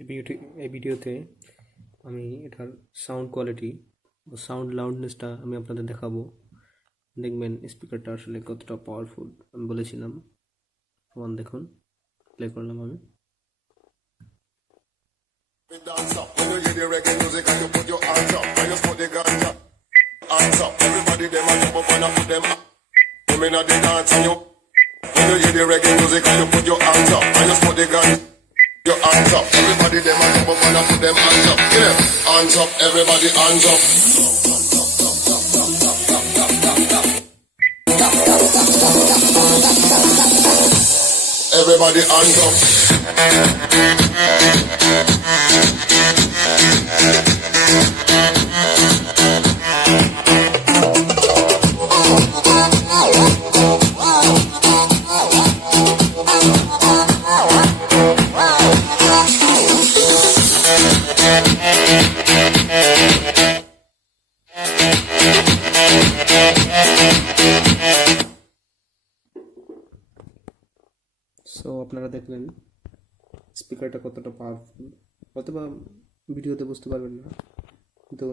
এই ভিডিওতে আমি এটার সাউন্ড কোয়ালিটি ও সাউন্ড লাউডনেসটা আমি আপনাদের দেখাবো। দেখবেন স্পিকারটা আসলে কতটা পাওয়ারফুল। আমি বলেছিলাম প্রমাণ দেখুন, প্লে করলাম আমি। Dance up when you hear the reggae music and you put your hands up when you smoke the ganja. Hands up, everybody them a jump up and a put them up. Come inna the dance and you. When you hear the reggae music and you put your hands up when you smoke the ganja. Your hands up, everybody them a jump up and a put them hands up. Yeah, hands up, everybody hands up. Everybody hands up. So আপনারা দেখলেন স্পিকারটা কতটা পাওয়ারফুল। অথবা ভিডিওতে বুঝতে পারবেন না, কিন্তু